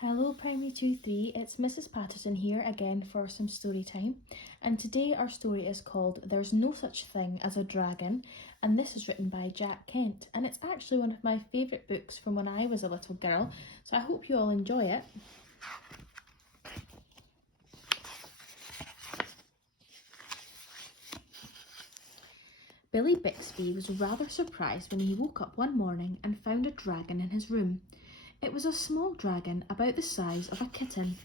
Hello Primary 2-3, it's Mrs. Patterson here again for some story time, and today our story is called There's No Such Thing as a Dragon, and this is written by Jack Kent, and it's actually one of my favourite books from when I was a little girl, so I hope you all enjoy it. Billy Bixby was rather surprised when he woke up one morning and found a dragon in his room. It was a small dragon about the size of a kitten.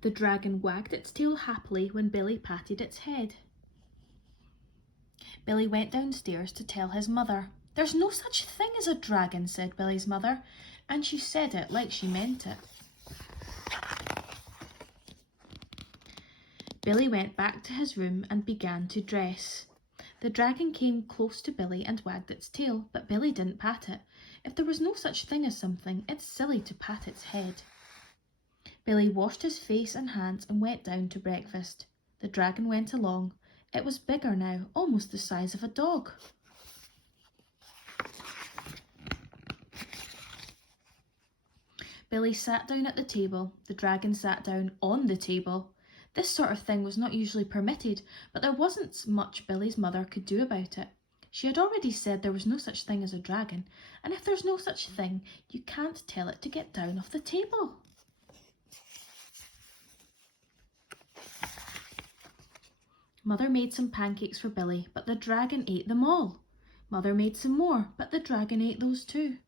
The dragon wagged its tail happily when Billy patted its head. Billy went downstairs to tell his mother. "There's no such thing as a dragon," said Billy's mother, and she said it like she meant it. Billy went back to his room and began to dress. The dragon came close to Billy and wagged its tail, but Billy didn't pat it. If there was no such thing as something, it's silly to pat its head. Billy washed his face and hands and went down to breakfast. The dragon went along. It was bigger now, almost the size of a dog. Billy sat down at the table. The dragon sat down on the table. This sort of thing was not usually permitted, but there wasn't much Billy's mother could do about it. She had already said there was no such thing as a dragon, and if there's no such thing, you can't tell it to get down off the table. Mother made some pancakes for Billy, but the dragon ate them all. Mother made some more, but the dragon ate those too.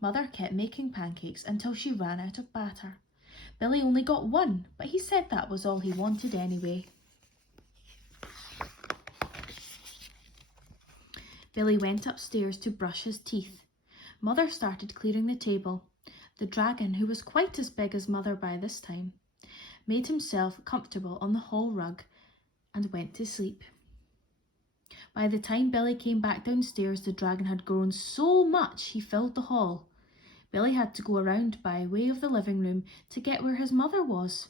Mother kept making pancakes until she ran out of batter. Billy only got one, but he said that was all he wanted anyway. Billy went upstairs to brush his teeth. Mother started clearing the table. The dragon, who was quite as big as Mother by this time, made himself comfortable on the hall rug and went to sleep. By the time Billy came back downstairs, the dragon had grown so much he filled the hall. Billy had to go around by way of the living room to get where his mother was.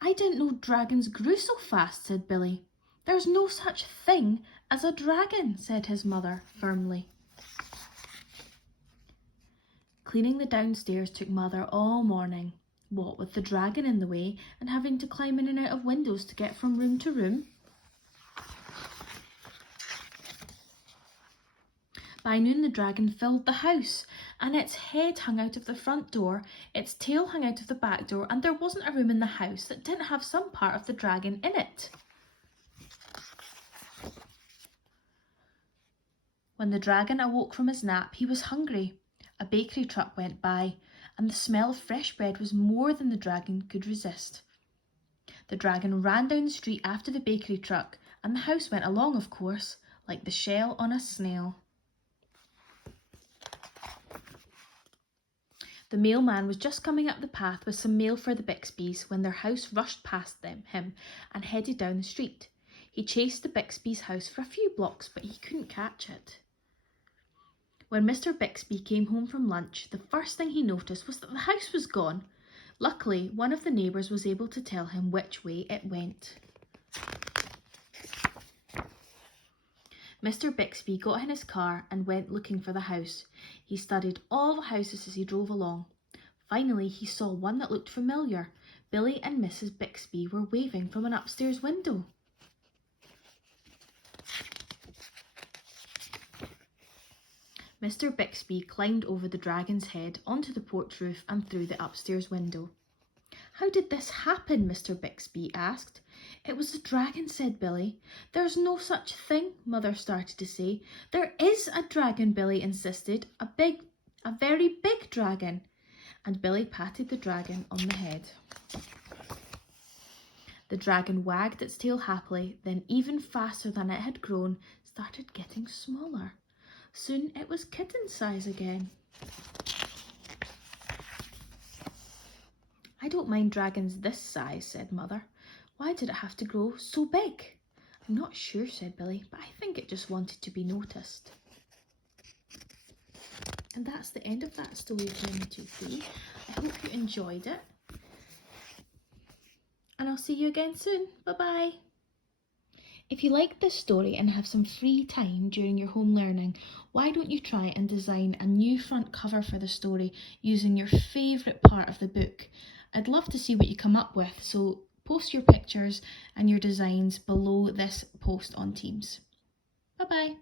"I didn't know dragons grew so fast," said Billy. "There's no such thing as a dragon," said his mother firmly. Cleaning the downstairs took Mother all morning. What with the dragon in the way and having to climb in and out of windows to get from room to room. By noon the dragon filled the house, and its head hung out of the front door, its tail hung out of the back door, and there wasn't a room in the house that didn't have some part of the dragon in it. When the dragon awoke from his nap, he was hungry. A bakery truck went by, and the smell of fresh bread was more than the dragon could resist. The dragon ran down the street after the bakery truck, and the house went along, of course, like the shell on a snail. The mailman was just coming up the path with some mail for the Bixbys when their house rushed past him and headed down the street. He chased the Bixbys' house for a few blocks, but he couldn't catch it. When Mr. Bixby came home from lunch, the first thing he noticed was that the house was gone. Luckily, one of the neighbours was able to tell him which way it went. Mr. Bixby got in his car and went looking for the house. He studied all the houses as he drove along. Finally, he saw one that looked familiar. Billy and Mrs. Bixby were waving from an upstairs window. Mr. Bixby climbed over the dragon's head onto the porch roof and through the upstairs window. "How did this happen?" Mr. Bixby asked. "It was the dragon," said Billy. "There's no such thing," Mother started to say. "There is a dragon," Billy insisted. A very big dragon." And Billy patted the dragon on the head. The dragon wagged its tail happily, then even faster than it had grown, started getting smaller. Soon it was kitten size again. "I don't mind dragons this size," said Mother. "Why did it have to grow so big?" "I'm not sure," said Billy, "but I think it just wanted to be noticed." And that's the end of that story, Primary 2-3. I hope you enjoyed it. And I'll see you again soon. Bye-bye. If you like this story and have some free time during your home learning, why don't you try and design a new front cover for the story using your favourite part of the book? I'd love to see what you come up with, so post your pictures and your designs below this post on Teams. Bye bye.